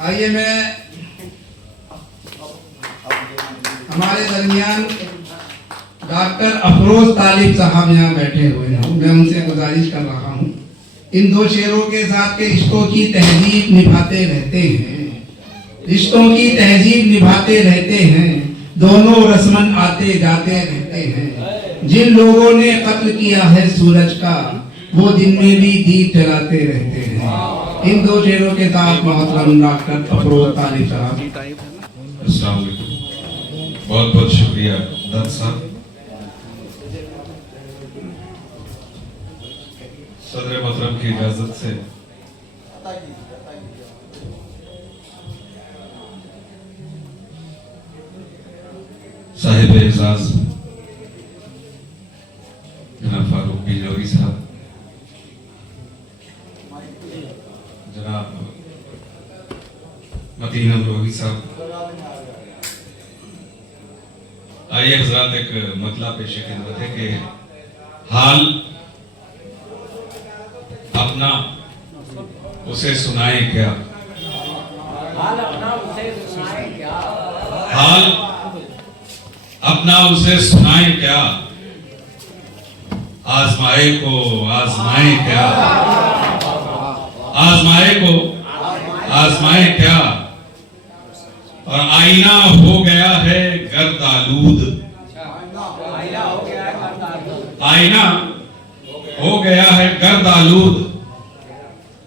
आइए मैं हमारे दरमियान डॉक्टर अफरोज तालिब साहब यहाँ बैठे हुए हैं। मैं उनसे गुजारिश कर रहा हूँ इन दो शेरों के साथ के रिश्तों की तहजीब निभाते रहते हैं, रिश्तों की तहजीब निभाते रहते हैं, दोनों रस्मन आते जाते रहते हैं। जिन लोगों ने कत्ल किया है सूरज का वो दिन में भी दीप जलाते रहते हैं। इन दो शेरों के साथ मोहतरम डॉक्टर अफरोज तालिब साहब। अस्सलाम वालेकुम, बहुत बहुत शुक्रिया दत्त साहब। सदर मोहतरम की इजाजत से साहिब एजाज जनाब फारूक बिजलौरी साहब, जनाब मतीन अमरोही साहब, आइए हजरात एक मतला पेश खिदमत है कि हाल अपना उसे सुनाए क्या, हाल अपना उसे सुनाए क्या, हाल अपना उसे सुनाए क्या, आजमाए को आजमाए क्या, आजमाए को आजमाए क्या। और आईना हो गया है गर्दालूद, आईना हो गया है गर्दालूद,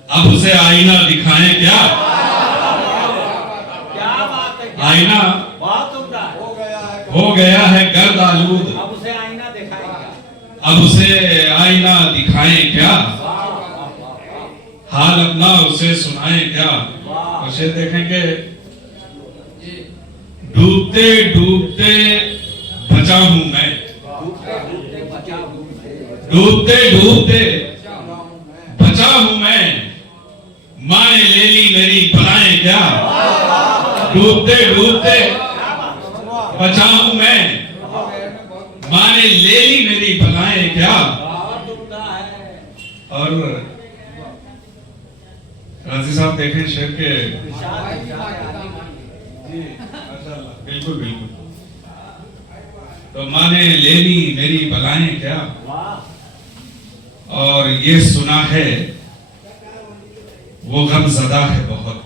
अब उसे आईना दिखाएं क्या, आईना हो गया है गर्दालूद, अब उसे आईना दिखाएं क्या, अब उसे आईना दिखाएं क्या, हाल अपना उसे सुनाएं क्या। उसे देखेंगे डूबते डूबते बचा हूं मैं, डूबते डूबते बचा हूं मैं, माँ ने ले ली मेरी बलाएं क्या, डूबते डूबते बचा हूं मैं, माँ ने ले ली मेरी बलाएं क्या। और राजी साहब देखें शेर के, बिल्कुल बिल्कुल, तो माँ ने ले ली मेरी बलाएं क्या। और ये सुना है वो गमज़दा है बहुत,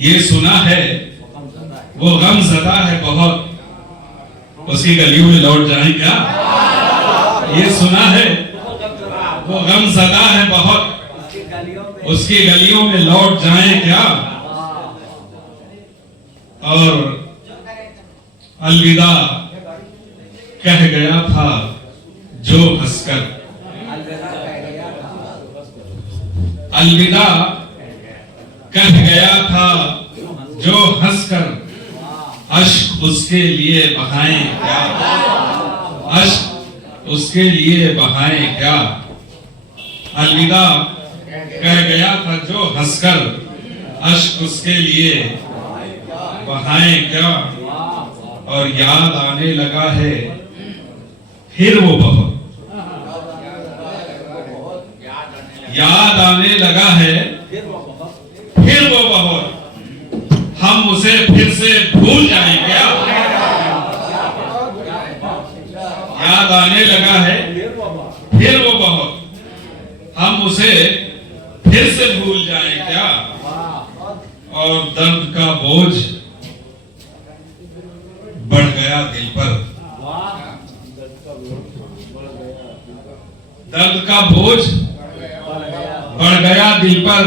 ये सुना है वो गमज़दा है बहुत, उसकी गलियों में लौट जाएं क्या। ये सुना है वो गमज़दा है बहुत, उसकी गलियों में लौट जाएं क्या। और अलविदा कह गया था जो हंसकर, अलविदा कह गया था जो हंसकर, अश्क उसके लिए बहाएं क्या, अश्क उसके लिए बहाएं क्या। अलविदा कह गया था जो हंसकर, अश्क उसके लिए बहाएं क्या। और याद आने लगा है फिर वो बहुत, याद आने लगा है फिर वो बहुत, हम उसे फिर से भूल जाएं क्या। याद आने लगा है फिर वो बहुत, हम उसे फिर से भूल जाएं क्या। और दर्द का बोझ बढ़ गया दिल पर, दर्द का बोझ बढ़ गया दिल पर,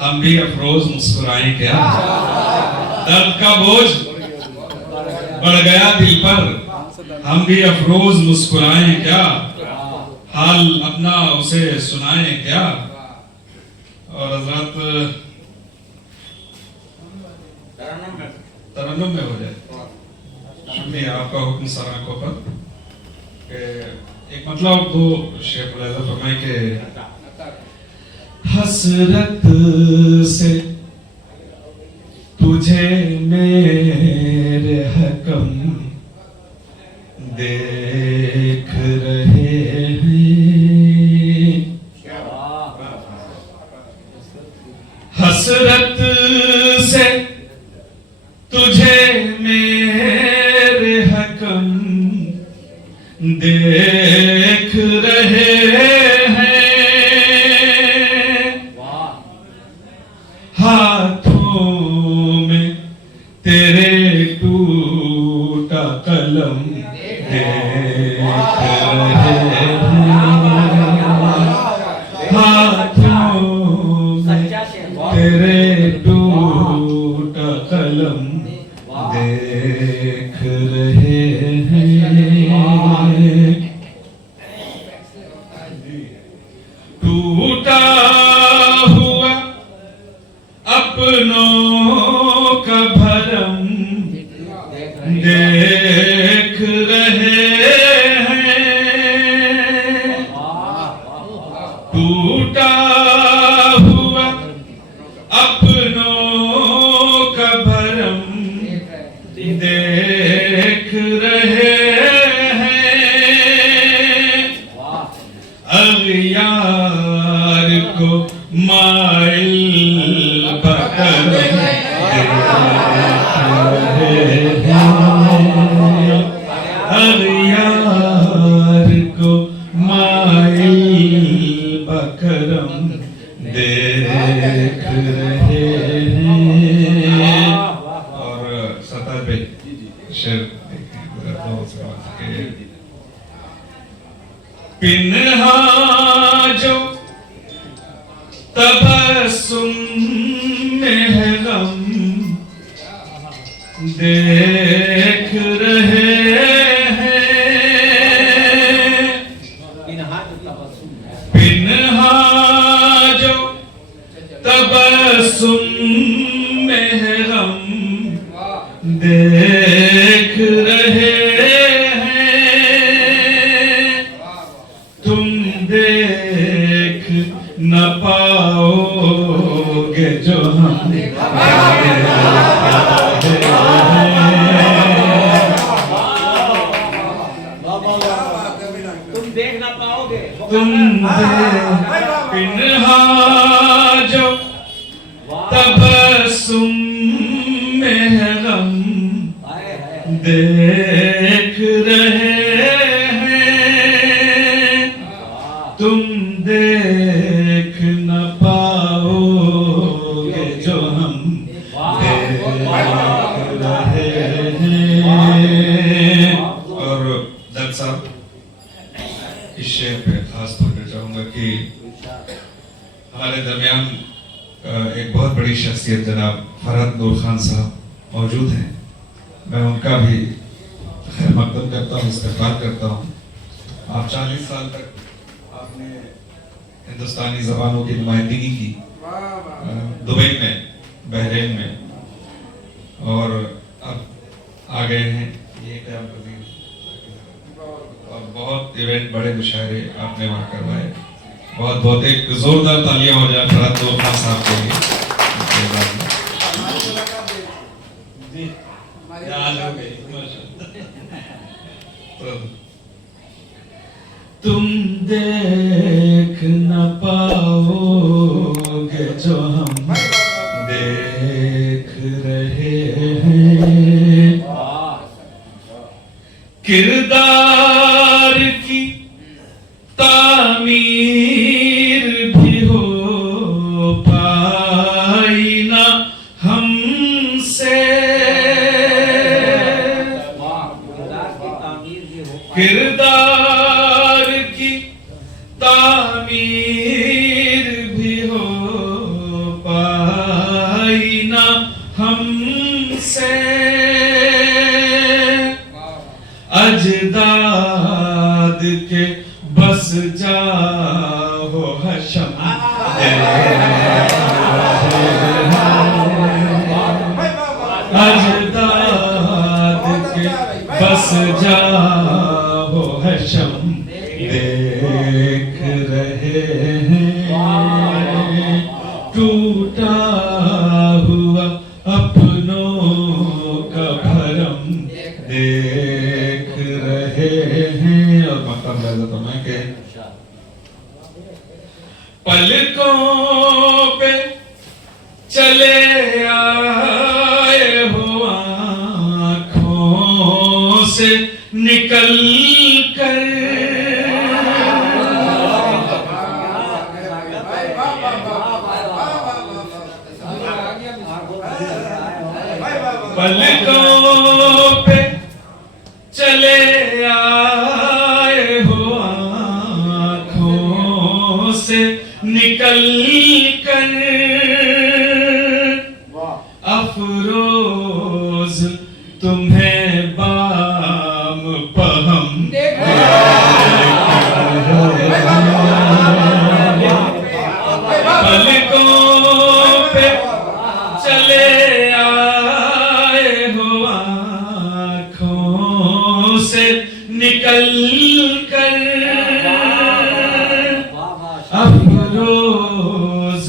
हम भी अफरोज मुस्कुराएं क्या। दर्द का बोझ बढ़ गया दिल पर, हम भी अफरोज मुस्कुराएं क्या। हाल अपना उसे सुनाएं क्या। और हजरत तरन्नुम में हो जाए। शुक्रिया आपका हुक्म सर आंखों पर। एक मतलब दो शेर फरमाए के हसरत से तुझे मेरे हकम देख रहे हैं, हसरत से तुझे मेरे हकम देख रहे हैं, हाथों में तेरे टूटा कलम देख रहे हैं, हाथों में तेरे टूटा कलम देख रहे हैं। टूटा हुआ अपनों का भरम देख रहे हैं, टूटा हुआ अपनों का भरम देख रहे हैं, अगियार को माइल बकर अगियार को माइल बकरम देख रहे हैं। और सतर पे शेर पिन्हा जो तबस्सुम में है गम देख रहे हैं, पिन्हा जो तबस्सुम में है गम देख रहे हैं, तुम देख न पाओगे जो हम तुम देख ना पाओगे, तुम पिन्हा जो तबस्सुम में है गम देख रहे हैं, तुम देख न पाओगे जो हम देख रहे हैं। और दत्त साहब इस शेर पे खास तौर पे चाहूंगा कि हमारे दरमियान एक बहुत बड़ी शख्सियत जनाब फरहत नूर खान साहब मौजूद हैं। मैं उनका भी खैर मकदम करता हूँ, इस्तकबाल करता हूँ। आप 40 साल तक आपने हिंदुस्तानी ज़बानों की नुमाइंदगी की दुबई में, बहरीन में, और अब आ गए हैं ये क़याम पज़ीर, और बहुत इवेंट, बड़े मुशायरे आपने वहाँ करवाए। बहुत बहुत एक जोरदार तालियां हो जाए फरहत नूर खान साहब के लिए। तुम देख न पाओगे जो हम देख रहे हैं, किरदार की तामीर भी हो पाई ना हमसे, किरदार की तामीर भी हो पाई ना हमसे, अजदाद के बस जाओ हशम अजदाद के बस जाओ हशम देख रहे हैं, टूटा हुआ अपनों का भरम देख रहे हैं। और मकाम लहजा तो मैं के पलकों पे चले आए हो आँखों से निकल कर, पलकों पे चले आए हो आँखों से निकल कर, अफरोज तुम्हें बाम पहम पलकों पे चले आए हो आँखों से निकल कर, अफरोज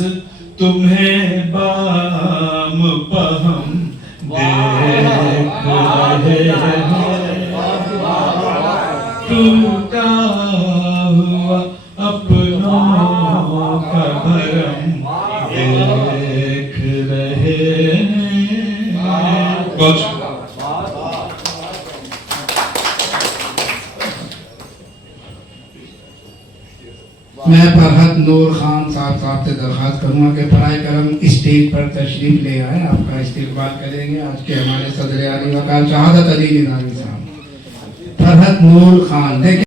तुम्हें बाम पहम देख रहे हैं, टूटा हुआ अपनों का भरम देख रहे हैं। बहुत शुक्रिया। मैं फरहत नूर खान साहब से दरख्वास्त करूंगा कि फराए करम स्टेज पर तशरीफ ले आए, आपका इस्तकबाल करेंगे। आज के हमारे सदर आली वकार शहादत अली निज़ामी साहब। फरहत नूर खान देखिए।